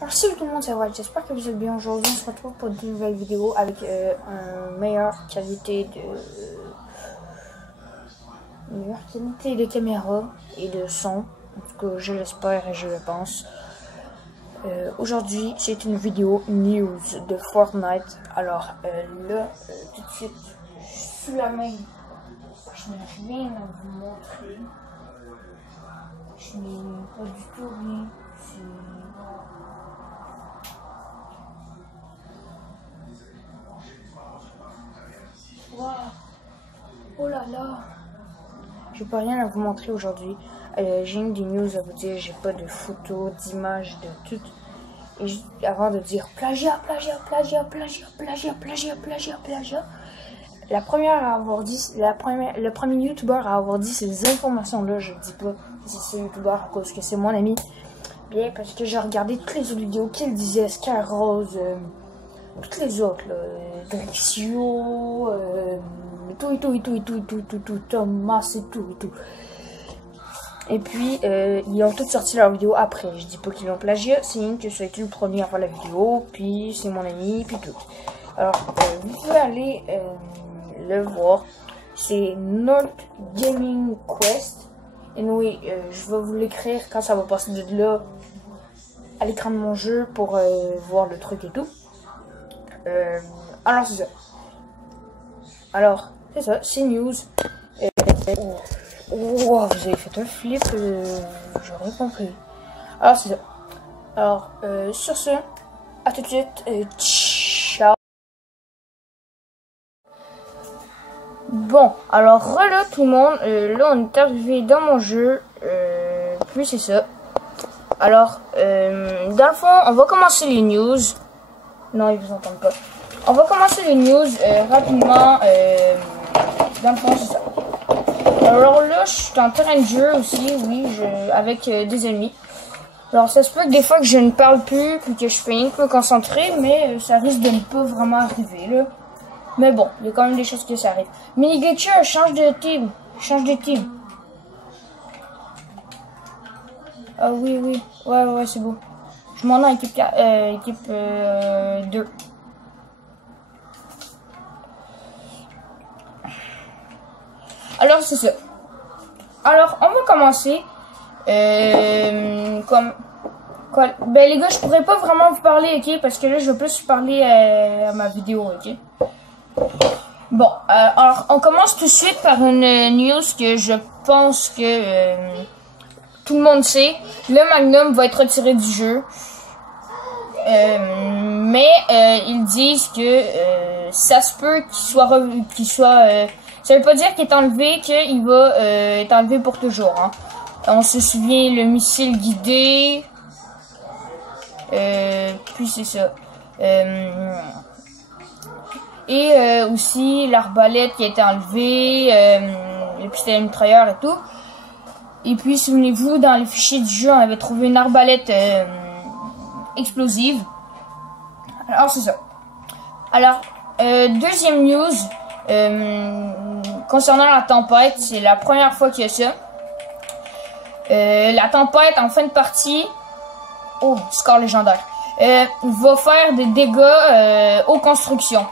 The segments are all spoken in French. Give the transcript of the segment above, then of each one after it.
Alors salut tout le monde, c'est White, j'espère que vous êtes bien. Aujourd'hui on se retrouve pour une nouvelle vidéo avec une meilleure qualité de caméra et de son. En tout cas je l'espère et je le pense. Aujourd'hui c'est une vidéo news de Fortnite. Alors là tout de suite sous la main, je n'ai rien à vous montrer. Je n'ai pas du tout rien. Wow. Oh là là, j'ai pas rien à vous montrer aujourd'hui. J'ai des news à vous dire, j'ai pas de photos, d'images, de tout. Et avant de dire plagiat, la première à avoir dit, le premier youtubeur à avoir dit ces informations-là, je dis pas que c'est ce youtubeur à cause que c'est mon ami. Bien, parce que j'ai regardé toutes les autres vidéos qu'il disait, Scarrose, toutes les autres, là, Drexio, tout, Thomas et tout. Et puis, ils ont tous sorti leur vidéo après. Je dis pas qu'ils l'ont plagié, c'est que ça a été le premier à faire la vidéo, puis c'est mon ami, puis tout. Alors, vous pouvez aller le voir. C'est North Gaming Quest. Et oui, je vais vous l'écrire quand ça va passer de là à l'écran de mon jeu pour voir le truc et tout. Alors c'est ça. Alors c'est ça, c'est news. Wow, vous avez fait un flip, j'aurais compris. Alors c'est ça. Alors sur ce, à tout de suite, ciao. Bon, alors voilà tout le monde. Là on est arrivé dans mon jeu. Puis c'est ça. Alors dans le fond, on va commencer les news. Non, ils vous entendent pas. On va commencer les news rapidement. Dans le fond, c'est ça. Alors là, je suis en terrain de jeu aussi, oui, avec des ennemis. Alors ça se peut que des fois que je ne parle plus, puis que je fais rien que me concentrer, mais ça risque de ne pas vraiment arriver, là. Mais bon, il y a quand même des choses que ça arrive. Mini Glitcher, change de team. Change de team. Ah oui. Ouais, c'est beau. Je m'en ai équipe 2. Alors c'est ça. Alors on va commencer. Ben les gars, je pourrais pas vraiment vous parler, ok, parce que là je veux plus parler à ma vidéo, ok. Bon, alors on commence tout de suite par une news que je pense que tout le monde sait. Le Magnum va être retiré du jeu. Mais ils disent que ça se peut qu'il soit ça veut pas dire qu'il est enlevé, qu'il va être enlevé pour toujours, hein. On se souvient le missile guidé, puis c'est ça, et aussi l'arbalète qui a été enlevée, le pistolet mitrailleur et tout. Et puis souvenez-vous, dans les fichiers du jeu on avait trouvé une arbalète explosive. Alors c'est ça. Alors deuxième news concernant la tempête, c'est la première fois qu'il y a ça. La tempête en fin de partie, oh score légendaire, va faire des dégâts aux constructions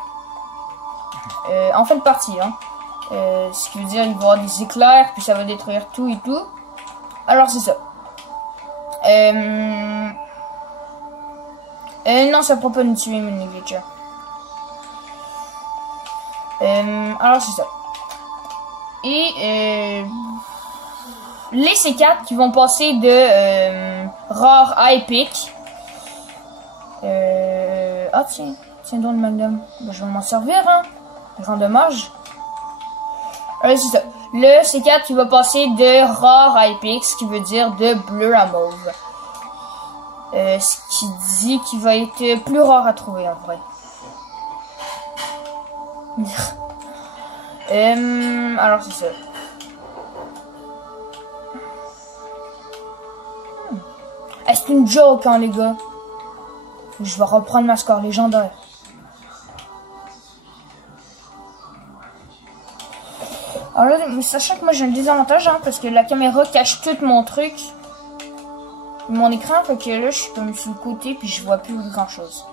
en fin de partie, hein. Ce qui veut dire il va y avoir des éclairs, puis ça va détruire tout et tout. Alors c'est ça. Non, ça ne pourra pas nous tuer, Mini Glitcher. Alors c'est ça. Et les C4 qui vont passer de rare à épique. Ah tiens donc le Magnum. Ben, je vais m'en servir, hein. Grand dommage. Alors c'est ça. Le C4 qui va passer de rare à épique, ce qui veut dire de bleu à mauve. Ce qui dit qu'il va être plus rare à trouver en vrai. Alors c'est ça. C'est une joke, hein les gars. Je vais reprendre ma score légendaire. Alors là, sachant que moi j'ai un désavantage, hein, parce que la caméra cache tout mon truc. mon écran, fait que là, je suis comme sur le côté, puis je vois plus grand chose.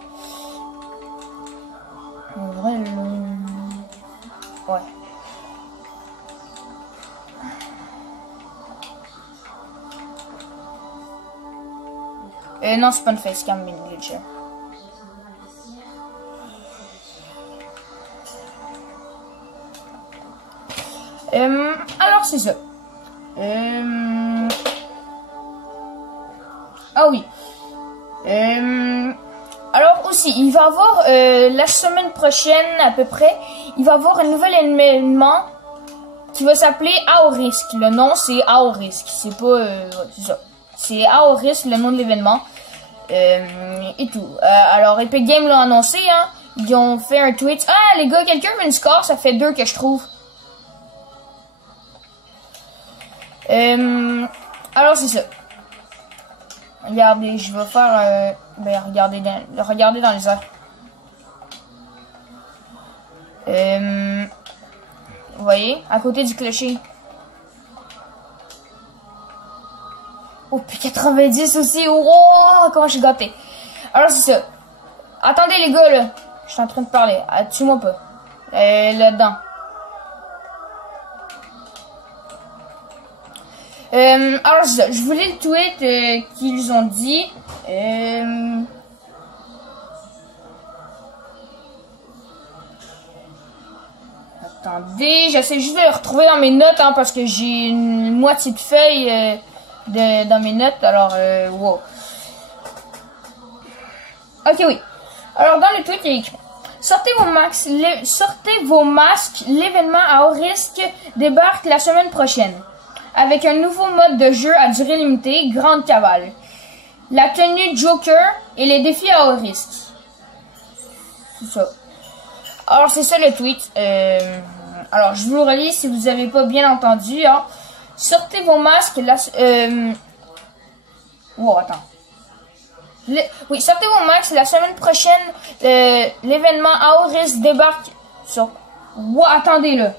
En vrai, ouais. Non, c'est pas une facecam, mais une glitch. Alors, c'est ça. Ah oui. Alors aussi, il va y avoir la semaine prochaine à peu près, il va y avoir un nouvel événement qui va s'appeler À haut risque. Le nom c'est À haut risque. C'est pas c'est ça. C'est À haut risque le nom de l'événement. Et tout. Alors Epic Games l'a annoncé, hein. Ils ont fait un tweet. Ah les gars, quelqu'un veut une score, ça fait 2 que je trouve. Alors c'est ça. Regardez, je vais faire regardez dans les airs. Vous voyez, à côté du clocher. Oh, puis 90 aussi. Oh, comment je suis gâté. Alors c'est ça. Attendez les gars là. Je suis en train de parler. Tue-moi pas. Là-dedans. Alors c'est ça. Je voulais le tweet qu'ils ont dit. Attendez, j'essaie juste de le retrouver dans mes notes, hein, parce que j'ai une moitié de feuilles dans mes notes. Alors, wow. Ok, oui. Alors, dans le tweet, il y a écrit: sortez vos masques, l'événement à haut risque débarque la semaine prochaine. Avec un nouveau mode de jeu à durée limitée, grande cavale. La tenue Joker et les défis à haut risque. C'est ça. Alors, c'est ça le tweet. Alors, je vous le relis si vous n'avez pas bien entendu. Hein. Sortez vos masques. Wow, attends. Oui, sortez vos masques. La semaine prochaine, l'événement à haut risque débarque sur... Wow, attendez, là.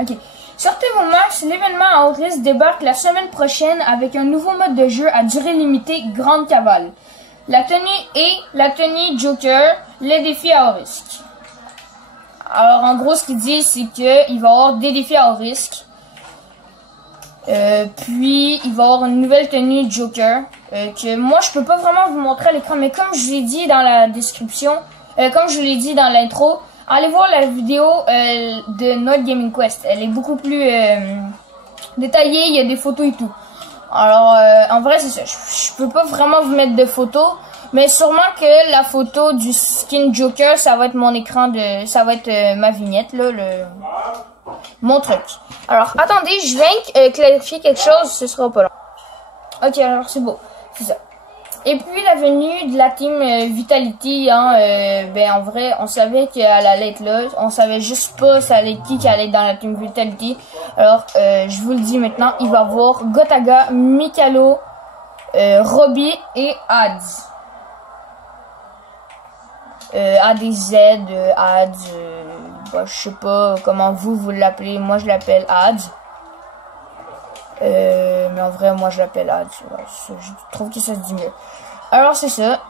Ok. Sortez vos masques, l'événement à haut risque débarque la semaine prochaine avec un nouveau mode de jeu à durée limitée, grande cavale. La tenue Joker, les défis à haut risque. Alors en gros ce qu'il dit c'est qu'il va y avoir des défis à haut risque. Puis il va y avoir une nouvelle tenue Joker que moi je peux pas vraiment vous montrer à l'écran, mais comme je l'ai dit dans la description, comme je l'ai dit dans l'intro, allez voir la vidéo de Not Gaming Quest. Elle est beaucoup plus détaillée, il y a des photos et tout. Alors en vrai c'est ça, je peux pas vraiment vous mettre de photos, mais sûrement que la photo du skin Joker, ça va être mon écran ça va être ma vignette là, mon truc. Alors attendez, je viens clarifier quelque chose, ce sera pas long. Ok, alors c'est beau, c'est ça. Et puis la venue de la team Vitality, hein, en vrai, on savait qu'elle allait être là. On savait juste pas ça allait qui allait être dans la team Vitality. Alors, je vous le dis maintenant, il va y avoir Gotaga, Mikalo, Robbie et Ads. ADZ, Ads, je sais pas comment vous l'appelez. Moi, je l'appelle Ads. Mais en vrai, moi, je l'appelle Ads. Ouais, je trouve que ça se dit mieux. Alors, c'est ça.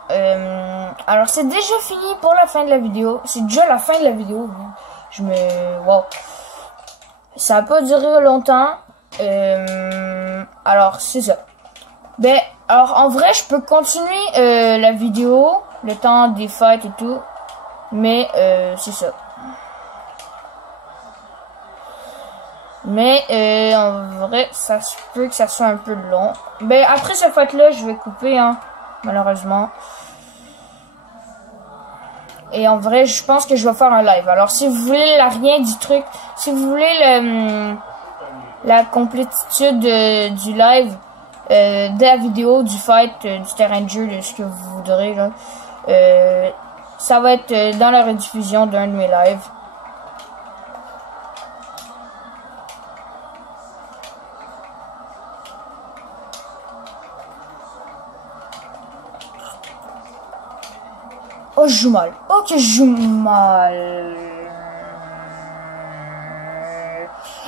Alors, c'est déjà fini pour la fin de la vidéo. C'est déjà la fin de la vidéo. Wow. Ça a pas duré longtemps. Alors, c'est ça. Alors, en vrai, je peux continuer la vidéo. Le temps des fêtes et tout. Mais, c'est ça. Mais en vrai, ça se peut que ça soit un peu long. Après cette fête-là, je vais couper, hein, malheureusement. Et en vrai, je pense que je vais faire un live. Alors, si vous voulez l'arrière du truc, si vous voulez la complétitude du live, de la vidéo, du fight, du terrain de jeu, de ce que vous voudrez, là, ça va être dans la rediffusion d'un de mes lives. Oh, je joue mal. Ok, je joue mal.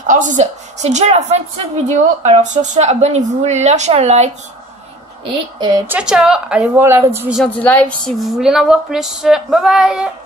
Alors c'est ça, c'est déjà la fin de cette vidéo. Alors sur ce, abonnez-vous, lâchez un like. Et ciao ciao. Allez voir la rediffusion du live si vous voulez en voir plus. Bye bye.